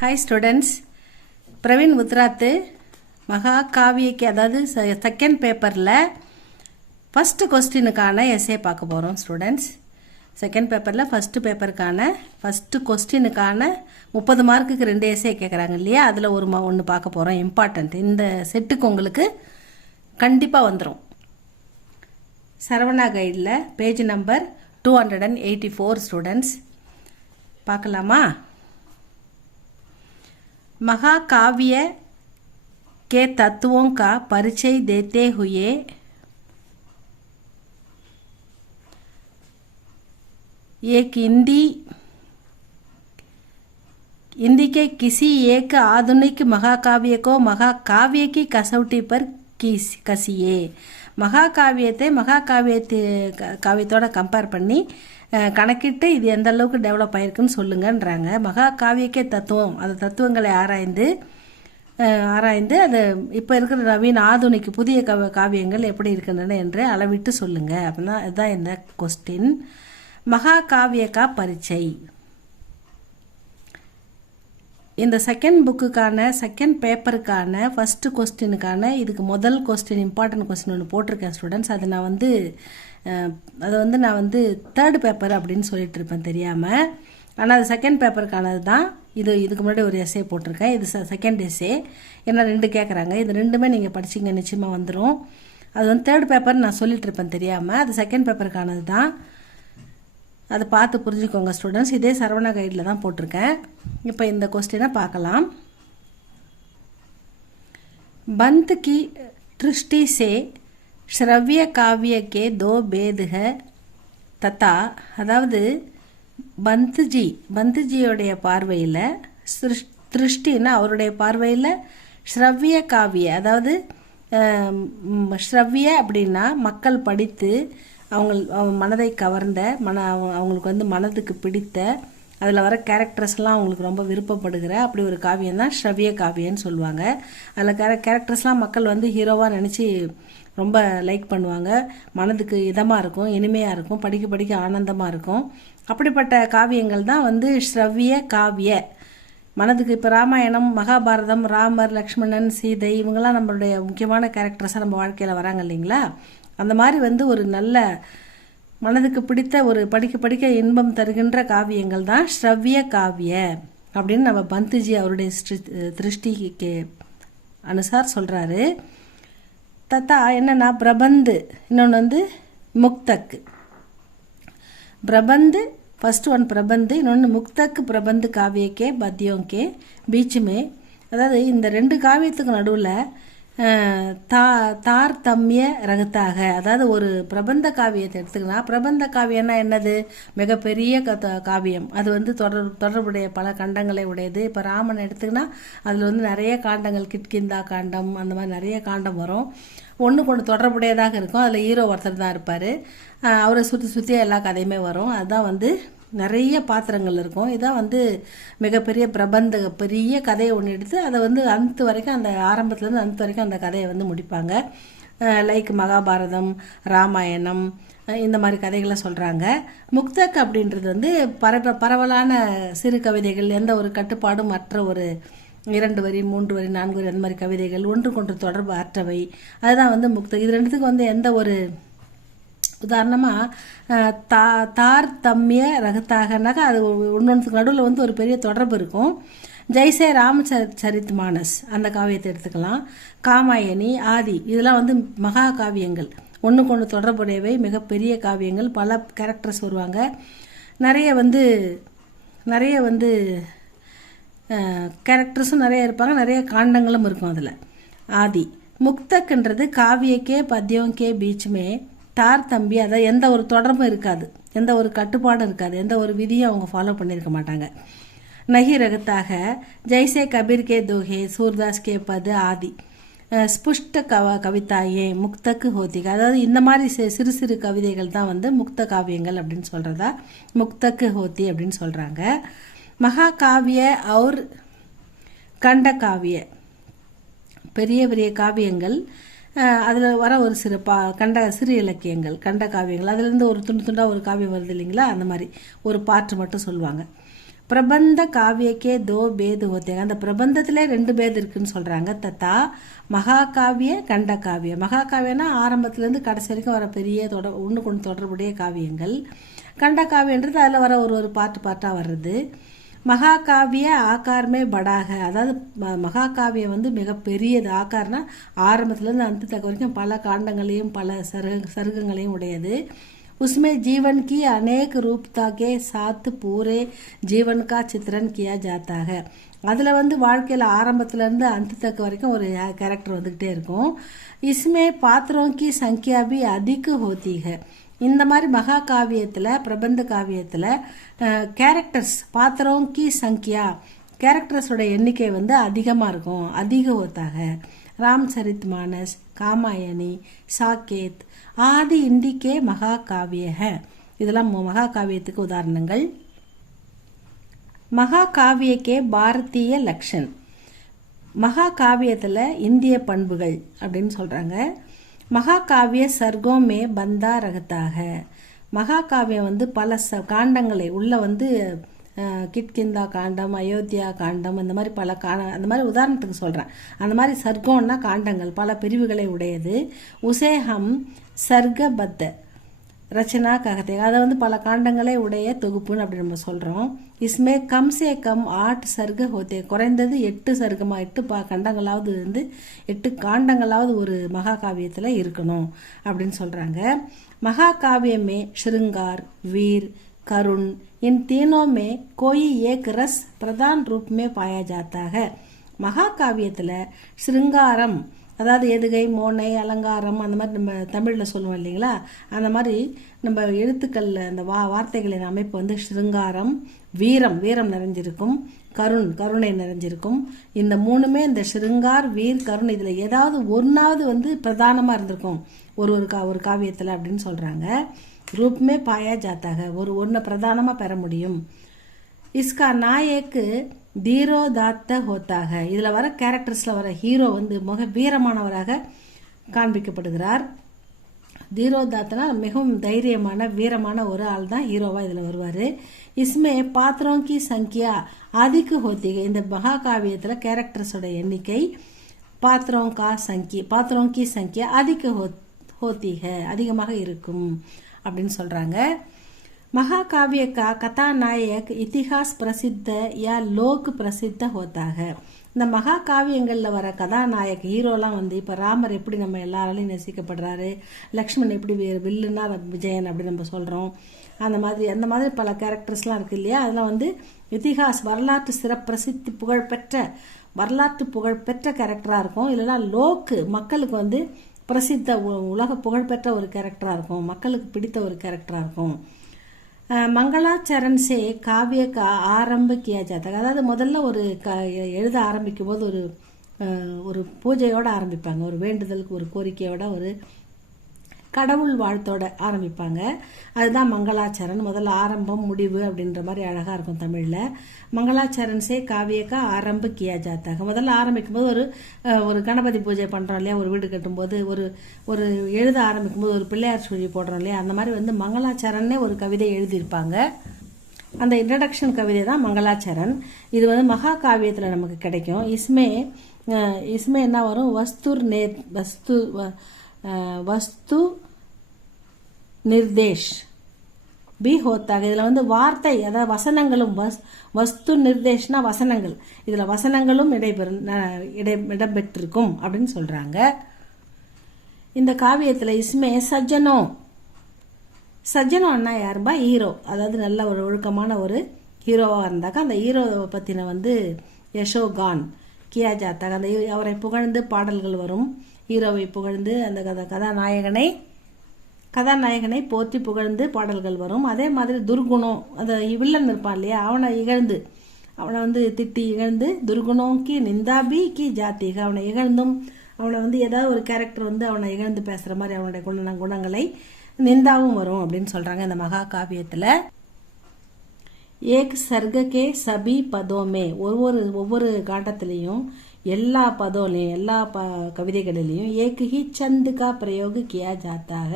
Hi students Praveen उत्तरात महाकाव्य के अदावदु सेकंड पेपरல फर्स्ट क्वेश्चनக்கான எஸ்ஸே பார்க்க போறோம் ஸ்டூடண்ட்ஸ் செகண்ட் பேப்பர்ல ஃபர்ஸ்ட் பேப்பருக்கான ஃபர்ஸ்ட் क्वेश्चनக்கான 30 மார்க்குக்கு ரெண்டு எஸ்ஸே கேக்குறாங்க இல்லையா அதுல ஒன்னு பார்க்க போறோம் இம்பார்ட்டன்ட் இந்த செட்டுக்கு உங்களுக்கு கண்டிப்பா வந்துரும் சரவணா கைட்ல பேஜ் நம்பர் 284 ஸ்டூடண்ட்ஸ் பார்க்கலாமா महाकाव्य के तत्वों का परिचय देते हुए एक हिंदी के किसी एक आधुनिक महाकाव्य को महाकाव्य की कसौटी पर कसिए महाकाव्यத்தை காவியத்தோட கம்பேர் பண்ணி கணக்கிட்டு இது எந்த அளவுக்கு டெவலப் ஆயிருக்குன்னு சொல்லுங்கன்றாங்க மகாகாவியக்கே தத்துவம் அந்த தத்துவங்களை ஆராய்ந்து அது இப்போ இருக்கிற நவீன ஆதுனிக்கு புதிய காவியங்கள் எப்படி இருக்கின்றன என்று அளவிட்டு சொல்லுங்க அப்படின்னா இதுதான் இந்த கொஸ்டின் மகாகாவியக்கா பரிச்சை இந்த செகண்ட் புக்குக்கான செகண்ட் பேப்பருக்கான ஃபர்ஸ்ட் கொஸ்டினுக்கான இதுக்கு முதல் கொஸ்டின் இம்பார்ட்டன்ட் கொஸ்டின் ஒன்று போட்டிருக்கேன் ஸ்டூடெண்ட்ஸ் அது நான் வந்து தேர்ட் பேப்பர் அப்படின்னு சொல்லிட்டு இருப்பேன் தெரியாமல் ஆனால் அது செகண்ட் பேப்பருக்கானது தான் இதுக்கு முன்னாடி ஒரு எஸ்ஸே போட்டிருக்கேன் இது செகண்ட் எஸ்ஸே ஏன்னா ரெண்டு கேட்குறாங்க இது ரெண்டுமே நீங்கள் படிச்சிங்க நிச்சயமாக வந்துடும் அது வந்து தேர்ட் பேப்பர் நான் சொல்லிட்டு இருப்பேன் தெரியாமல் அது செகண்ட் பேப்பருக்கானது தான் அதை பார்த்து புரிஞ்சுக்கோங்க ஸ்டூடெண்ட்ஸ் இதே சரவணா கைடில் தான் போட்டிருக்கேன் இப்போ இந்த क्वेश्चन பார்க்கலாம் बंत की दृष्टि से श्रव्य काव्य के दो भेद है तथा அதாவது பந்த்ஜியோடைய பார்வையில் திருஷ்டின்னா அவருடைய பார்வையில் ஸ்ரவ்ய காவிய அதாவது ஸ்ரவ்ய அப்படின்னா மக்கள் படித்து அவங்க மனதை கவர்ந்த அவங்களுக்கு வந்து மனதுக்கு பிடித்த அதில் வர கேரக்டர்ஸ்லாம் அவங்களுக்கு ரொம்ப விருப்பப்படுகிற அப்படி ஒரு காவியம் தான் ஸ்ரவ்ய காவியன்னு சொல்லுவாங்க அதில் கேரக்டர்ஸ்லாம் மக்கள் வந்து ஹீரோவாக நினச்சி ரொம்ப லைக் பண்ணுவாங்க மனதுக்கு இதமாக இருக்கும் இனிமையாக இருக்கும் படிக்க ஆனந்தமாக இருக்கும் அப்படிப்பட்ட காவியங்கள் தான் வந்து ஸ்ரவ்ய காவிய மனதுக்கு இப்போ ராமாயணம் மகாபாரதம் ராமர் லக்ஷ்மணன் சீதை இவங்கெல்லாம் நம்மளுடைய முக்கியமான கேரக்டர்ஸாக நம்ம வாழ்க்கையில் வராங்க இல்லைங்களா அந்த மாதிரி வந்து ஒரு நல்ல மனதுக்கு பிடித்த ஒரு படிக்க இன்பம் தருகின்ற காவியங்கள் தான் ஸ்ரவ்ய காவிய அப்படின்னு நம்ம பந்த்ஜி அவருடைய திருஷ்டிக்கு அனுசார் சொல்கிறாரு தத்தா என்னன்னா பிரபந்து இன்னொன்று வந்து முக்தக்கு பிரபந்து फर्स्ट वन प्रबंध इन्होंने मुक्तक प्रबंध काव्य के पद्यों के बीच में அதாவது இந்த ரெண்டு காவியத்துக்கு நடுவில் தார்த்தமிய ரகத்தாக அதாவது ஒரு பிரபந்த காவியத்தை எடுத்துக்கினா பிரபந்த காவியம்னா என்னது மிகப்பெரிய காவியம் அது வந்து தொடர்புடைய பல கண்டங்களை உடையது இப்போ ராமன் எடுத்துக்கினா அதில் வந்து நிறைய காண்டங்கள் கிட்கிந்தா காண்டம் அந்த மாதிரி நிறைய காண்டம் வரும் ஒன்று தொடர்புடையதாக இருக்கும் அதில் ஹீரோ ஒருத்தர் தான் இருப்பார் அவரை சுற்றி எல்லா கதையுமே வரும் அதுதான் வந்து நிறைய பாத்திரங்கள் இருக்கும் இதான் வந்து மிகப்பெரிய பெரிய கதையை ஒன்று எடுத்து அதை வந்து அந்த வரைக்கும் அந்த ஆரம்பத்துலேருந்து அந்த வரைக்கும் அந்த கதையை வந்து முடிப்பாங்க லைக் மகாபாரதம் ராமாயணம் இந்த மாதிரி கதைகளை சொல்கிறாங்க முக்தக் அப்படின்றது வந்து பரவலான சிறு கவிதைகள் எந்த ஒரு கட்டுப்பாடும் மற்ற ஒரு 2 வரி 3 வரி 4 வரி அந்த மாதிரி கவிதைகள் ஒன்றுக்கொன்று தொடர்பு அற்றவை அதுதான் வந்து முக்தக் இது ரெண்டுத்துக்கு வந்து எந்த ஒரு உதாரணமாக தார்த்தமிய ரகத்தாகனாக்கா அது ஒன்றுக்கு நடுவில் வந்து ஒரு பெரிய தொடர்பு இருக்கும் ஜெய்சே ராமச்சரித் மானஸ் அந்த காவியத்தை எடுத்துக்கலாம் காமாயணி ஆதி இதெல்லாம் வந்து மகா காவியங்கள் ஒன்றுக்கொன்று தொடர்புடையவை மிகப்பெரிய காவியங்கள் பல கேரக்டர்ஸ் வருவாங்க நிறைய வந்து கேரக்டர்ஸும் நிறைய இருப்பாங்க நிறைய காண்டங்களும் இருக்கும் அதில் ஆதி முக்தக்ன்றது காவியக்கே பத்யோங்கே பீச்சுமே தார்த்தம்பி அதாவது எந்த ஒரு தொடர்பும் இருக்காது எந்த ஒரு கட்டுப்பாடும் இருக்காது எந்த ஒரு விதியும் அவங்க ஃபாலோ பண்ணியிருக்க மாட்டாங்க நகி ரகத்தாக ஜெய்சே கபீர் கே தோஹே சூர்தாஸ் கே பது ஆதி ஸ்புஷ்ட கவிதாயே முக்தக்கு ஹோத்திகா அதாவது இந்த மாதிரி சிறு கவிதைகள் தான் வந்து முக்த காவியங்கள் அப்படின்னு சொல்கிறதா முக்தக்கு ஹோத்தி அப்படின்னு சொல்கிறாங்க மகாகாவிய और கண்ட காவிய பெரிய காவியங்கள் அதில் வர ஒரு சிறு இலக்கியங்கள் கண்ட காவியங்கள் அதுலேருந்து ஒரு துண்டாக ஒரு காவியம் வருது இல்லைங்களா அந்த மாதிரி ஒரு பாட்டு மட்டும் சொல்லுவாங்க பிரபந்த காவியக்கே தோ பேது ஹோத்தே, அந்த பிரபந்தத்திலே 2 பேது இருக்குன்னு சொல்றாங்க. தத்தா மகாகாவிய கண்ட காவிய. மகாகாவியனா ஆரம்பத்திலேருந்து கடைசி வரைக்கும் வர பெரிய ஒன்றுக்கு ஒன்று தொடர்புடைய காவியங்கள். கண்ட காவியன்றது அதில் வர ஒரு பாட்டாக வர்றது. மகாகாவிய ஆக்காரமே படாக, அதாவது மகாகாவியம் வந்து மிக பெரியது. ஆக்கார்னா ஆரம்பத்துலேருந்து அந்தத்தக்க வரைக்கும் பல காண்டங்களையும் பல சருகங்களையும் உடையது. उसमें जीवन की अनेक रूपता के साथ पूरे जीवन का चित्रण किया जाता है. அதில் வந்து வாழ்க்கையில் ஆரம்பத்துலேருந்து அந்தத்தக்க வரைக்கும் ஒரு கேரக்டர் வந்துக்கிட்டே இருக்கும். इसमें पात्रों की संख्या भी अधिक होती है. இந்த மாதிரி மகா காவியத்தில் பிரபந்த காவியத்தில் கேரக்டர்ஸ் பாத்திரம் கி சங்கியா கேரக்டர்ஸோட எண்ணிக்கை வந்து அதிகமாக இருக்கும். அதிக होता है. रामचरित मानस, कामायनी, साकेत ஆதி இந்திக்கே மகா காவிய. இதெல்லாம் மகா காவியத்துக்கு உதாரணங்கள். மகா காவியக்கே பாரதிய லக்ஷன். மகா காவியத்தில் இந்திய பண்புகள் அப்படின்னு சொல்கிறாங்க. மகா காவிய சர்க்கோமே பந்தா ரகத்தாக. மகா காவியம் வந்து பல காண்டங்களை உள்ள வந்து கிட்கிந்தா காண்டம், அயோத்தியா காண்டம், அந்த மாதிரி பல அந்த மாதிரி உதாரணத்துக்கு சொல்கிறேன். அந்த மாதிரி சர்க்கோன்னா காண்டங்கள் பல பிரிவுகளை உடையது. உசேகம் சர்க்கபத்த ரச்சனா ககத்தை, அதை வந்து பல காண்டங்களே உடைய தொகுப்புன்னு அப்படி நம்ம சொல்கிறோம். இஸ்மே கம் சே கம் 8 சர்க்க ஹோத்தே, குறைந்தது 8 சர்க்கமாக 8 கண்டங்களாவது வந்து 8 காண்டங்களாவது ஒரு மகா காவியத்தில் இருக்கணும் அப்படின்னு சொல்கிறாங்க. மகா காவியமே श्रृंगार, वीर, करुण, इन तीनों में कोई एक रस प्रधान रूप में पाया जाता है. மகா காவியத்தில் श्रृंगाரம், அதாவது எதுகை, மோனை, அலங்காரம், அந்த மாதிரி நம்ம தமிழில் சொல்லுவோம் இல்லைங்களா, அந்த மாதிரி நம்ம எழுத்துக்கள் அந்த வார்த்தைகளின் அமைப்பு வந்து ஸ்ருங்காரம், வீரம் நிறைஞ்சிருக்கும், கருணை நிறைஞ்சிருக்கும். இந்த 3மே இந்த ஸ்ருங்கார், வீர், கருணை இதில் ஏதாவது ஒன்றாவது வந்து பிரதானமாக இருந்திருக்கும் ஒரு காவியத்தில் அப்படின்னு சொல்கிறாங்க. ரூப்மே பாயா ஜாத்தாக, ஒன்றை பிரதானமாக பெற முடியும். இஸ்கா நாயக்கு தீரோதாத்த ஹோத்தாக, இதில் வர கேரக்டர்ஸில் வர ஹீரோ வந்து மிக வீரமானவராக காண்பிக்கப்படுகிறார். தீரோதாத்தனா மிகவும் தைரியமான வீரமான ஒரு ஆள் தான் ஹீரோவாக இதில் வருவார். இஸ்மே பாத்திரம் கி சங்கியா அதிக ஹோத்திக, இந்த மகா காவியத்தில் கேரக்டர்ஸோட எண்ணிக்கை பாத்திரம் கி சங்கியா அதிக ஹோத்திக, அதிகமாக இருக்கும் அப்படின்னு சொல்கிறாங்க. महाकाव्य का कथानायक इतिहास प्रसिद्ध या लोक प्रसिद्ध होता है. இந்த மகா காவியங்களில் வர கதாநாயக் ஹீரோலாம் வந்து இப்போ ராமர் எப்படி நம்ம எல்லாராலையும் நேசிக்கப்படுறாரு, லக்ஷ்மண் எப்படி வில்லுன்னா விஜயன் அப்படி நம்ம சொல்கிறோம், அந்த மாதிரி பல கேரக்டர்ஸ்லாம் இருக்குது இல்லையா. அதெல்லாம் வந்து இத்திஹாஸ் வரலாற்று புகழ்பெற்ற கேரக்டராக இருக்கும். இல்லைன்னா லோக்கு மக்களுக்கு வந்து பிரசித்த உலக புகழ்பெற்ற ஒரு கேரக்டராக இருக்கும், மக்களுக்கு பிடித்த ஒரு கேரக்டராக இருக்கும். மங்களாச்சரண் சே காவிய ஆரம்ப கியா ஜாத்தா, அதாவது முதல்ல எழுத ஆரம்பிக்கும் போது ஒரு பூஜையோடு ஆரம்பிப்பாங்க, ஒரு வேண்டுதலுக்கு ஒரு கோரிக்கையோட ஒரு கடவுள் வாழ்த்தோட ஆரம்பிப்பாங்க. அதுதான் மங்களாச்சரண். முதல்ல ஆரம்பம் முடிவு அப்படின்ற மாதிரி அழகாக இருக்கும் தமிழில். மங்களாச்சரண் சே காவியக்கா ஆரம்ப கியா ஜாத்தாக, முதல்ல ஆரம்பிக்கும் போது ஒரு கணபதி பூஜை பண்ணுறோம் இல்லையா, ஒரு வீடு கட்டும்போது ஒரு எழுத ஆரம்பிக்கும் போது ஒரு பிள்ளையார் சுழி போடுறோம் இல்லையா, அந்த மாதிரி வந்து மங்களாச்சரண்ணே ஒரு கவிதை எழுதியிருப்பாங்க. அந்த இன்ட்ரடக்ஷன் கவிதை தான் மங்களாச்சரண். இது வந்து மகா காவியத்தில் நமக்கு கிடைக்கும். இஸ்மே என்ன வரும், வஸ்து நிர்தேஷ் பி ஹோத்தாக, இதில் வந்து வார்த்தை அதாவது வசனங்களும் வஸ்து நிர்தேஷ்னா வசனங்கள், இதில் வசனங்களும் இடம்பெற்றிருக்கும் அப்படின்னு சொல்கிறாங்க. இந்த காவியத்தில் இஸ்மே சஜ்ஜனோன்னா யாரும்பா, ஹீரோ, அதாவது நல்ல ஒரு ஒழுக்கமான ஒரு ஹீரோவாக இருந்தாக்கா அந்த ஹீரோவை பற்றின வந்து யசோகான் கியா ஜாத்தாக, அந்த அவரை புகழ்ந்து பாடல்கள் வரும். ஹீரோவை புகழ்ந்து அந்த கதாநாயகனை போற்றி புகழ்ந்து பாடல்கள் வரும். அதே மாதிரி துர்குணம், அந்த வில்லன் இருப்பான் இல்லையா, அவனை வந்து திட்டி இகழ்ந்து துர்குணம் கி நிந்தாபி கி ஜாத்திக, அவனை இகழ்ந்தும் அவனை வந்து ஏதாவது ஒரு கேரக்டர் வந்து அவனை இகழ்ந்து பேசுகிற மாதிரி அவனுடைய குணங்களை நிந்தாவும் வரும் அப்படின்னு சொல்கிறாங்க இந்த மகா காவியத்தில். ஏக் சர்க்கே சபி பதோமே, ஒவ்வொரு காண்டத்திலையும் எல்லா பதோலையும் எல்லா கவிதைகளிலையும் ஏக் ஹி சந்து கா பிரயோக கியா ஜாத்தாக.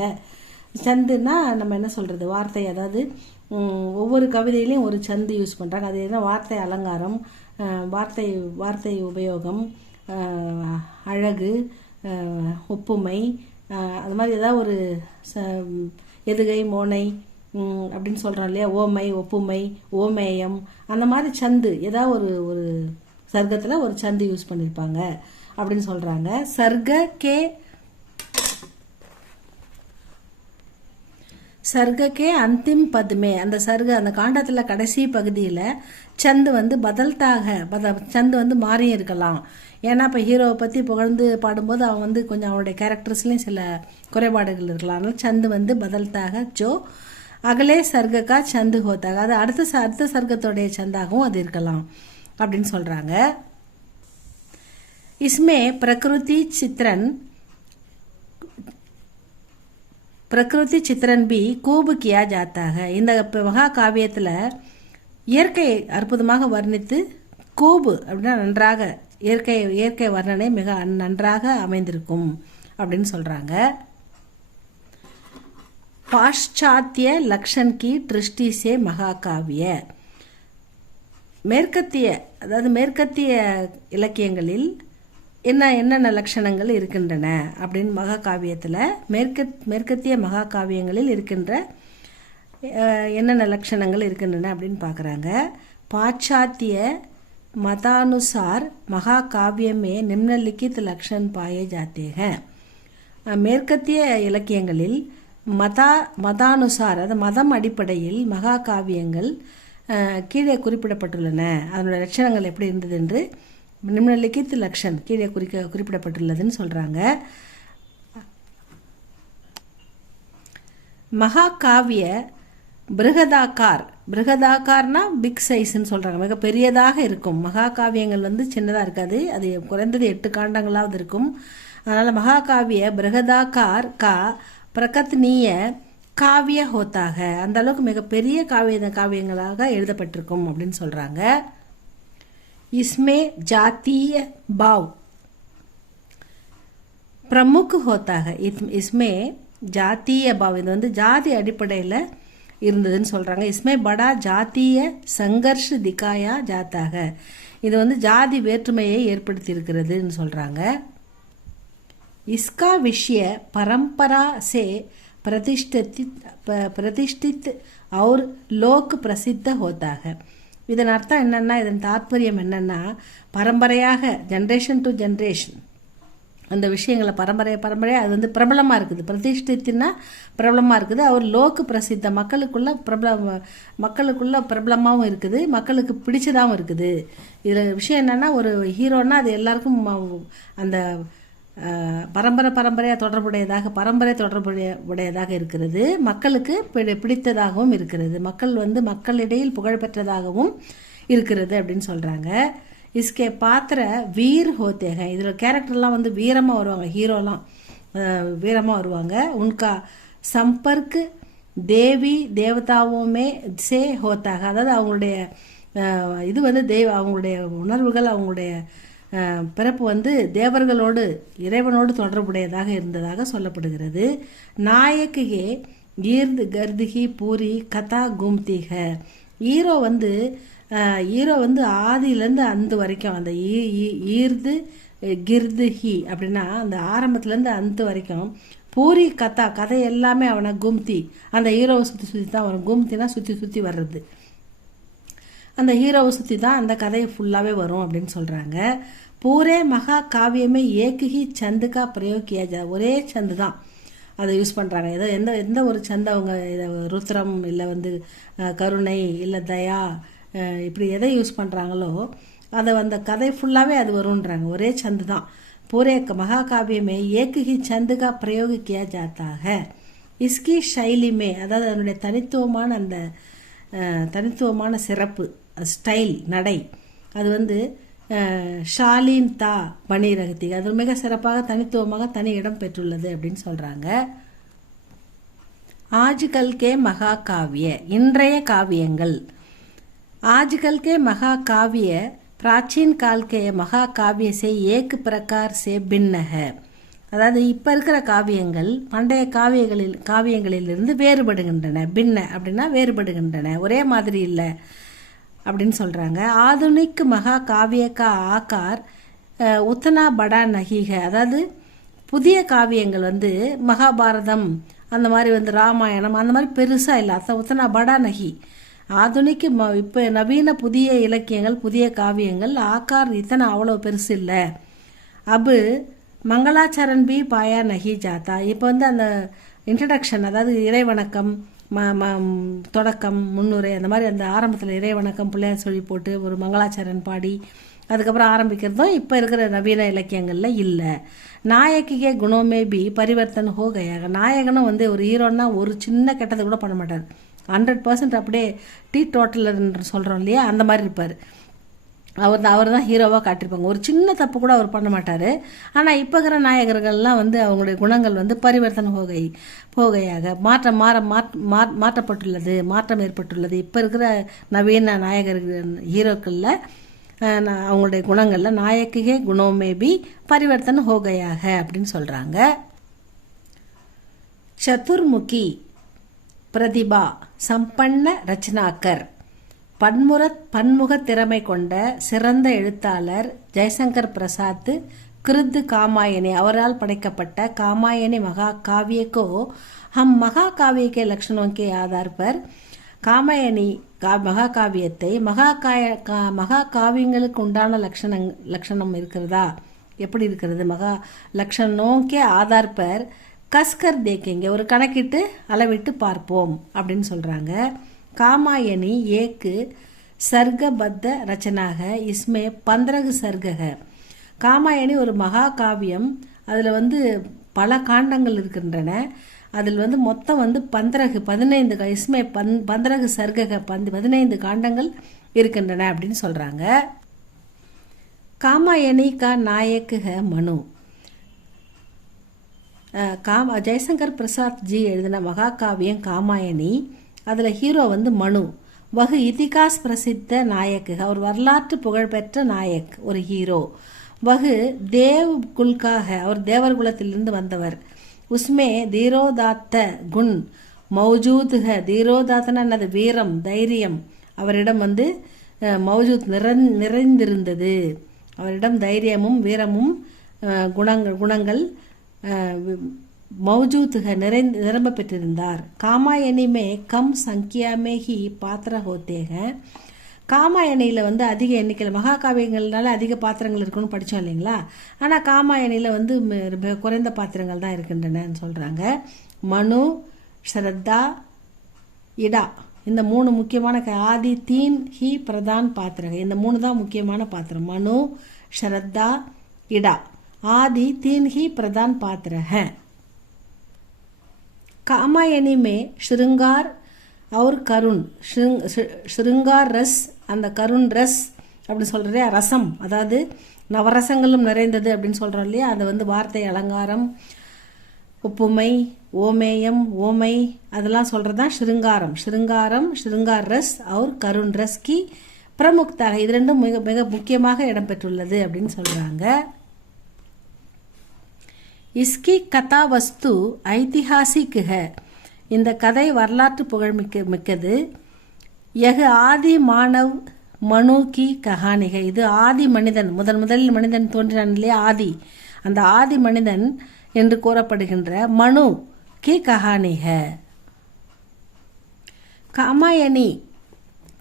சந்துன்னா நம்ம என்ன சொல்கிறது, வார்த்தை, அதாவது ஒவ்வொரு கவிதையிலையும் ஒரு சந்து யூஸ் பண்ணுறாங்க. அது என்ன வார்த்தை அலங்காரம், வார்த்தை வார்த்தை உபயோகம், அழகு, ஒப்புமை, அது மாதிரி ஏதாவது ஒரு எதுகை மோனை அப்படின்னு சொல்கிறோம் இல்லையா, ஓமை ஒப்புமை ஓமேயம், அந்த மாதிரி சந்து ஏதாவது ஒரு ஒரு சர்க்கத்தில் ஒரு சந்து யூஸ் பண்ணியிருப்பாங்க அப்படின்னு சொல்கிறாங்க. சர்க்கே அந்திம் பத்மே, அந்த அந்த காண்டத்தில் கடைசி பகுதியில் சந்து வந்து சந்து வந்து மாறியும் இருக்கலாம். ஏன்னா இப்போ ஹீரோவை பற்றி புகழ்ந்து பாடும்போது அவன் வந்து கொஞ்சம் அவனுடைய கேரக்டர்ஸ்லேயும் சில குறைபாடுகள் இருக்கலாம். அதனால சந்து வந்து பதல்தாக ஜோ அகலே சர்க்கா சந்து ஹோத்தாக, அது அடுத்த சர்க்கத்தோடைய சந்தாகவும் அது இருக்கலாம் அப்படின்னு சொல்கிறாங்க. இஸ்மே பிரகிருதி சித்திரன் பி கூபு கியா ஜாத்தாக, இந்த மகா காவியத்தில் இயற்கை அற்புதமாக வர்ணித்து கூபு அப்படின்னா நன்றாக இயற்கை வர்ணனை மிக நன்றாக அமைந்திருக்கும் அப்படின்னு சொல்கிறாங்க. பாশ্চাத்ய லக்ஷன் கி திருஷ்டி சே மகாகாவிய, மேற்கத்திய இலக்கியங்களில் என்னென்ன லட்சணங்கள் இருக்கின்றன அப்படின்னு மகாகாவியத்தில் மேற்கத்திய மகாகாவியங்களில் இருக்கின்ற என்னென்ன லட்சணங்கள் இருக்கின்றன அப்படின்னு பார்க்குறாங்க. பாশ্চাத்ய மதானுசார் மகாகாவியமே நிம்னலிக்கித் லக்ஷன் பாயே ஜாத்தேக, மேற்கத்திய இலக்கியங்களில் மதானுசார் அதாவது மதம் அடிப்படையில் மகாகாவியங்கள் கீழே குறிப்பிடப்பட்டுள்ளன. அதனுடைய லட்சணங்கள் எப்படி இருந்தது என்று நிம்னலிக்கித் லக்ஷன் கீழே குறிப்பிடப்பட்டுள்ளதுன்னு சொல்கிறாங்க. மகாகாவிய பிருகதாக்கார்னா பிக் சைஸ்ன்னு சொல்கிறாங்க, மிக பெரியதாக இருக்கும். மகாகாவியங்கள் வந்து சின்னதாக இருக்காது, அது குறைந்தது 8 காண்டங்களாவது இருக்கும். அதனால் மகாகாவிய பிருகதாக்கார் பிரகத்னீய காவிய ஹோத்தாக, அந்த அளவுக்கு மிகப்பெரிய காவியங்களாக எழுதப்பட்டிருக்கும் அப்படின்னு சொல்கிறாங்க. இஸ்மே ஜாத்திய பாவ் பிரமுக் ஹோத்தாக, இஸ்மே ஜாத்திய பாவ், இது வந்து ஜாதி அடிப்படையில் இருந்ததுன்னு சொல்கிறாங்க. இஸ்மே படா ஜாத்திய சங்கர்ஷ் திகாயா ஜாத்தாக, இது வந்து ஜாதி வேற்றுமையை ஏற்படுத்தி இருக்கிறதுன்னு சொல்கிறாங்க. इसका विषय परंपरा से प्रतिष्ठित और लोक प्रसिद्ध होता है. இதன் அர்த்தம் என்னன்னா, இதன் தாற்பயம் என்னன்னா, பரம்பரையாக ஜென்ரேஷன் டு ஜென்ரேஷன் அந்த விஷயங்களை பரம்பரையாக அது வந்து பிரபலமாக இருக்குது. பிரதிஷ்டித்துனா பிரபலமாக இருக்குது. அவர் லோக்கு பிரசித்த மக்களுக்குள்ள பிரபலமாகவும் இருக்குது, மக்களுக்கு பிடிச்சதாகவும் இருக்குது. இதில் விஷயம் என்னன்னா, ஒரு ஹீரோன்னா அது எல்லாருக்கும் அந்த பரம்பரை தொடர்புடையதாக இருக்கிறது, மக்களுக்கு பிடித்ததாகவும் இருக்கிறது, மக்களிடையில் புகழ்பெற்றதாகவும் இருக்கிறது அப்படின்னு சொல்கிறாங்க. இஸ்கே பாத்திர வீர் ஹோத்தேக, இதில் கேரக்டர்லாம் வந்து வீரமாக வருவாங்க, ஹீரோலாம் வீரமாக வருவாங்க. உன்கா சம்பர்க் தேவி தேவதாவுமே சே ஹோத்தாக, அதாவது அவங்களுடைய இது வந்து அவங்களுடைய உணர்வுகள் அவங்களுடைய பிறப்பு வந்து தேவர்களோடு இறைவனோடு தொடர்புடையதாக இருந்ததாக சொல்லப்படுகிறது. நாயகியே ஈர்து கர்திகி பூரி கதா கும்திக, ஹீரோ வந்து ஆதியிலேருந்து அந்த வரைக்கும் அந்த ஈர்து கிர்துஹி அப்படின்னா அந்த ஆரம்பத்துலேருந்து அந்த வரைக்கும் பூரி கதை எல்லாமே அவனை கும்தி, அந்த ஹீரோவை சுற்றி தான் வரும். கும்தினா சுற்றி வர்றது, அந்த ஹீரோவை சுற்றி தான் அந்த கதையை ஃபுல்லாகவே வரும் அப்படின்னு சொல்கிறாங்க. பூரே மகா காவியமே ஏகி சந்துக்கா பிரயோக் கியா ஜா, ஒரே சந்து தான் அதை யூஸ் பண்ணுறாங்க. ஏதோ எந்த ஒரு சந்தை அவங்க ருத்ரம் இல்லை வந்து கருணை இல்லை தயா இப்படி எதை யூஸ் பண்ணுறாங்களோ அதை அந்த கதை ஃபுல்லாகவே அது வரும்ன்றாங்க, ஒரே சந்து தான். பூரே மகாகாவியமே ஏகி சந்துக்கா பிரயோக கியா ஜாத்தாக. இஸ்கி ஷைலிமே, அதாவது அதனுடைய தனித்துவமான சிறப்பு ஸ்டைல் நடை, அது வந்து ஷாலின் தா பனி ரகத்தி, அது மிக சிறப்பாக தனித்துவமாக தனி இடம் பெற்றுள்ளது அப்படின்னு சொல்கிறாங்க. ஆஜ்கல் கே மகா காவிய, இன்றைய காவியங்கள். आजकल के महाकाव्य प्राचीन काल के महाकाव्य से एक प्रकार से भिन्न है, அதாவது இப்போ இருக்கிற காவியங்கள் பண்டைய காவியங்களிலிருந்து வேறுபடுகின்றன. பின்ன அப்படின்னா வேறுபடுகின்றன, ஒரே மாதிரி இல்லை அப்படின்னு சொல்கிறாங்க. ஆதுனிக் மகா காவிய கா ஆக்கார் உத்தனா படா நகிக, அதாவது புதிய காவியங்கள் வந்து மகாபாரதம் அந்த மாதிரி வந்து ராமாயணம் அந்த மாதிரி பெருசாக இல்லை. அத்த உத்தனா படா நகி ஆதுனிக்கு இப்போ நவீன புதிய இலக்கியங்கள் புதிய காவியங்கள் ஆக்கார் இத்தனை அவ்வளோ பெருசு இல்லை. அபு மங்களாச்சரண் பி பாயா நகி ஜாத்தா, இப்போ வந்து அந்த இன்ட்ரடக்ஷன், அதாவது இறைவணக்கம், தொடக்கம், முன்னுரை, அந்த மாதிரி அந்த ஆரம்பத்தில் இறைவணக்கம் பிள்ளையார் சொல்லி போட்டு ஒரு மங்களாச்சரண் பாடி அதுக்கப்புறம் ஆரம்பிக்கிறதும் இப்போ இருக்கிற நவீன இலக்கியங்களில் இல்லை. நாயக்கிகே குணமே பி பரிவர்த்தன் ஹோகையாக, நாயகனும் வந்து ஒரு ஹீரோன்னா ஒரு சின்ன கெட்டதை கூட பண்ண மாட்டார். 100% அப்படியே டீ டோட்டலர் சொல்கிறோம் இல்லையா, அந்த மாதிரி இருப்பார். அவர் தான் ஹீரோவாக காட்டியிருப்பாங்க. ஒரு சின்ன தப்பு கூட அவர் பண்ண மாட்டார். ஆனால் இப்போ இருக்கிற நாயகர்கள்லாம் வந்து அவங்களுடைய குணங்கள் வந்து பரிவர்த்தன போகையாக மாற்றப்பட்டுள்ளது, மாற்றம் ஏற்பட்டுள்ளது. இப்போ இருக்கிற நவீன ஹீரோக்களில் அவங்களுடைய குணங்களில் நாயக்கிகே குணோமேபி பரிவர்த்தன ஹோகையாக அப்படின்னு சொல்கிறாங்க. சதுர்முகி பிரதிபா சம்பன்ன ரச்சனாக்கர், பன்முக திறமை கொண்ட சிறந்த எழுத்தாளர் ஜெய்சங்கர் பிரசாத் கிருத்து காமாயணி, அவரால் படைக்கப்பட்ட காமாயணி மகா காவியக்கோ ஹம் மகா காவிய கே லட்சணோं के आधार पर காமாயணி மகா காவியத்தை மகா காவியங்களுக்கு உண்டான லட்சணம் இருக்கிறதா, எப்படி இருக்கிறது, மகா லட்சணோக்கே ஆதார் பர் கஸ்கர் தேக்கேங்க, ஒரு கணக்கிட்டு அளவிட்டு பார்ப்போம் அப்படின்னு சொல்கிறாங்க. காமாயணி ஏக்கு சர்க்கபத்த ரச்சனாக இஸ்மே 15 சர்க்கக. காமாயணி ஒரு மகா காவியம், அதில் வந்து பல காண்டங்கள் இருக்கின்றன. அதில் வந்து மொத்தம் வந்து 15 இஸ்மே 15 சர்க்கக 15 காண்டங்கள் இருக்கின்றன அப்படின்னு சொல்கிறாங்க. காமாயணி கா நாயக்கு மனு, ஜெய்சங்கர் பிரசாத் ஜி எழுதின மகாகாவியம் காமாயணி, அதில் ஹீரோ வந்து மனு. வகு இதிகாஸ் பிரசித்த நாயக்கு, அவர் வரலாற்று புகழ்பெற்ற நாயக், ஒரு ஹீரோ. வகு தேவ் குல்காக, அவர் தேவர் குலத்திலிருந்து வந்தவர். உஸ்மே தீரோதாத்த குண் மௌஜூத்க, தீரோதாத்தன என்னது, வீரம், தைரியம் அவரிடம் வந்து மௌஜூத் நிறைந்திருந்தது. அவரிடம் தைரியமும் வீரமும் குணங்கள் மௌஜூத்க நிரம்ப பெற்றிருந்தார். காமாயணி மே கம் சங்கியாமே ஹி பாத்திர ஹோத்தேக, காமாயணியில் வந்து அதிக எண்ணிக்கையில், மகாகாவியங்கள்னால அதிக பாத்திரங்கள் இருக்குன்னு படித்தோம் இல்லைங்களா, ஆனால் காமாயணியில் வந்து மிக குறைந்த பாத்திரங்கள் தான் இருக்கின்றனன்னு சொல்கிறாங்க. மனு, ஸ்ரத்தா, இடா, இந்த 3 முக்கியமான ஆதி தீன் ஹி பிரதான் பாத்திரங்க, இந்த 3 தான் முக்கியமான பாத்திரம். மனு, ஸ்ரத்தா, இடா, आदि 3 ही प्रधान पात्र हैं. कामायनी में श्रृंगार और करुण, श्रृंगार रस, அந்த கருண் ரஸ் அப்படின்னு சொல்கிறதே ரசம், அதாவது நவரசங்களும் நிறைந்தது அப்படின்னு சொல்கிறோம் இல்லையா, அது வந்து வார்த்தை அலங்காரம், ஒப்புமை, ஓமேயம், ஓமை, அதெல்லாம் சொல்கிறது தான் ஸ்ருங்காரம். ஸ்ருங்கார் ரஸ் और கருண் ரஸ் கி பிரமுக்தாக, இது ரெண்டும் மிக மிக முக்கியமாக இடம்பெற்றுள்ளது அப்படின்னு சொல்கிறாங்க. इसकी कथा वस्तु ऐतिहासिक है, இந்த கதை வரலாற்று புகழ் மிக்கது. यह ஆதி மானவ் மனு கி கஹானி है, இது ஆதி மனிதன், முதலில் மனிதன் தோன்றினான் இல்லையா, ஆதி, அந்த ஆதி மனிதன் என்று கூறப்படுகின்ற மனு கி கஹானி है.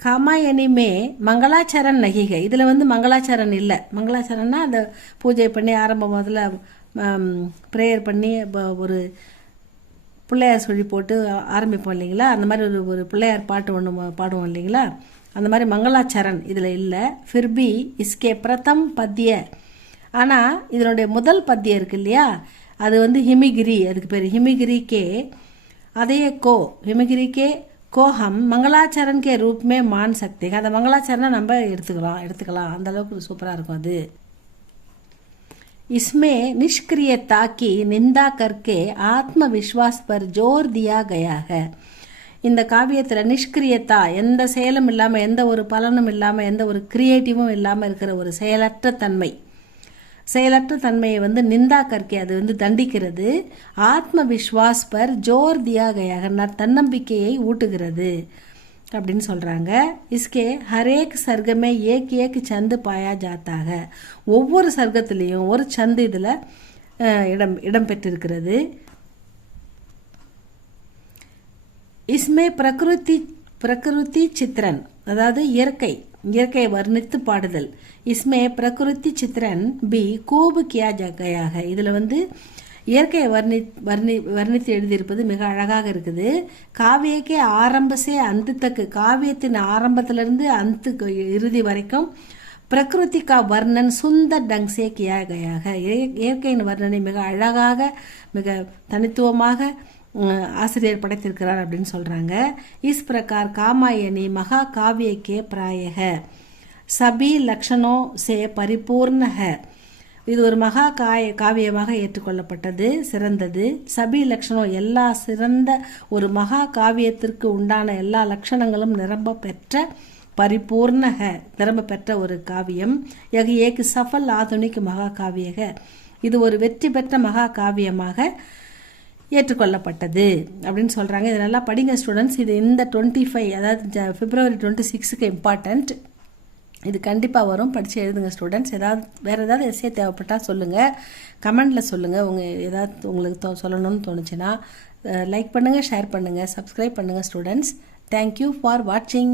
காமாயணி மே மங்களாச்சரண் நகிகை, இதில் வந்து மங்களாச்சரண் இல்லை. மங்களாச்சரன்னா அந்த பூஜை பண்ணி ஆரம்பம் முதல்ல ப்ரேயர் பண்ணி ஒரு பிள்ளையார் சொல்லி போட்டு ஆரம்பிப்போம் இல்லைங்களா, அந்த மாதிரி ஒரு பிள்ளையார் பாட்டு ஒன்று பாடுவோம் இல்லைங்களா, அந்த மாதிரி மங்களாச்சரண் இதில் இல்லை. ஃபிர்பி இஸ்கே பிரதம் பத்திய, ஆனால் இதனுடைய முதல் பத்தியம் இருக்கு இல்லையா, அது வந்து ஹிமிகிரி, அதுக்கு பேர் ஹிமிகிரிக்கே, அதையே ஹிமிகிரிக்கே को हम मंगलाचरण के रूप में मान सकते हैं, அந்த மங்களாச்சரணை நம்ம எடுத்துக்கலாம், அந்த அளவுக்கு சூப்பராக இருக்கும் அது. इसमें निष्क्रियता की निंदा करके आत्मविश्वास पर जोर दिया गया है. இந்த காவியத்தில் நிஷ்கிரியத்தா, எந்த செயலும் இல்லாமல், எந்த ஒரு பலனும் இல்லாமல், எந்த ஒரு கிரியேட்டிவும் இல்லாமல் இருக்கிற ஒரு செயலற்ற தன்மை, செயலற்ற தன்மையை வந்து நிந்தா கற்கே, அது வந்து தண்டிக்கிறது. ஆத்ம விஸ்வாஸ் பர் ஜோர் தியா கயா, தன்னம்பிக்கையை ஊட்டுகிறது அப்படின்னு சொல்கிறாங்க. இஸ்கே ஹரேக் சர்க்கமே ஏக் ஏக் சந்து பாயா ஜாத்தாக, ஒவ்வொரு சர்க்கத்துலேயும் ஒரு சந்து இதில் இடம் பெற்றிருக்கிறது. இஸ்மே பிரகிருதி சித்திரன், அதாவது இயற்கை வர்ணித்து பாடுதல். இஸ்மே பிரகிருதி சித்திரன் பி கூபு கியா ஜகையாக, இதில் வந்து இயற்கையை வர்ணித்து எழுதியிருப்பது மிக அழகாக இருக்குது. காவியக்கே ஆரம்பசே அந்த தக்கு, காவியத்தின் ஆரம்பத்திலிருந்து அந்த இறுதி வரைக்கும் பிரகிருதி கா வர்ணன் சுந்தர் டங் சே கியா கயாக, இயற்கையின் வர்ணனை மிக அழகாக மிக தனித்துவமாக ஆசிரியர் படைத்திருக்கிறார் அப்படின்னு சொல்கிறாங்க. இஸ் பிரகார் காமாயணி மகா காவியக்கே பிராயக சபி லக்ஷணோ சே பரிபூர்ண ஹ, இது ஒரு மகா காவியமாக ஏற்றுக்கொள்ளப்பட்டது, சிறந்தது. சபி லக்ஷணம், எல்லா சிறந்த ஒரு மகா காவியத்திற்கு உண்டான எல்லா லட்சணங்களும் நிரம்ப பெற்ற பரிபூர்ணக, நிரம்ப பெற்ற ஒரு காவியம். யகு ஏக்கு சஃபல் ஆதுனிக் மகா காவியக, இது ஒரு வெற்றி பெற்ற மகா காவியமாக ஏற்றுக்கொள்ளப்பட்டது அப்படின்னு சொல்கிறாங்க. இது நல்லா படிங்க ஸ்டூடெண்ட்ஸ். இது இந்த 25, அதாவது February 26க்கு இம்பார்ட்டண்ட். இது கண்டிப்பாக வரும், படித்து எழுதுங்க ஸ்டூடெண்ட்ஸ். வேறு ஏதாவது எஸ்ஏ தேவைப்பட்டால் சொல்லுங்கள், கமெண்டில் சொல்லுங்கள். ஏதாவது உங்களுக்கு சொல்லணும்னு தோணுச்சுன்னா லைக் பண்ணுங்கள், ஷேர் பண்ணுங்கள், சப்ஸ்கிரைப் பண்ணுங்கள் ஸ்டூடெண்ட்ஸ். தேங்க்யூ ஃபார் வாட்சிங்.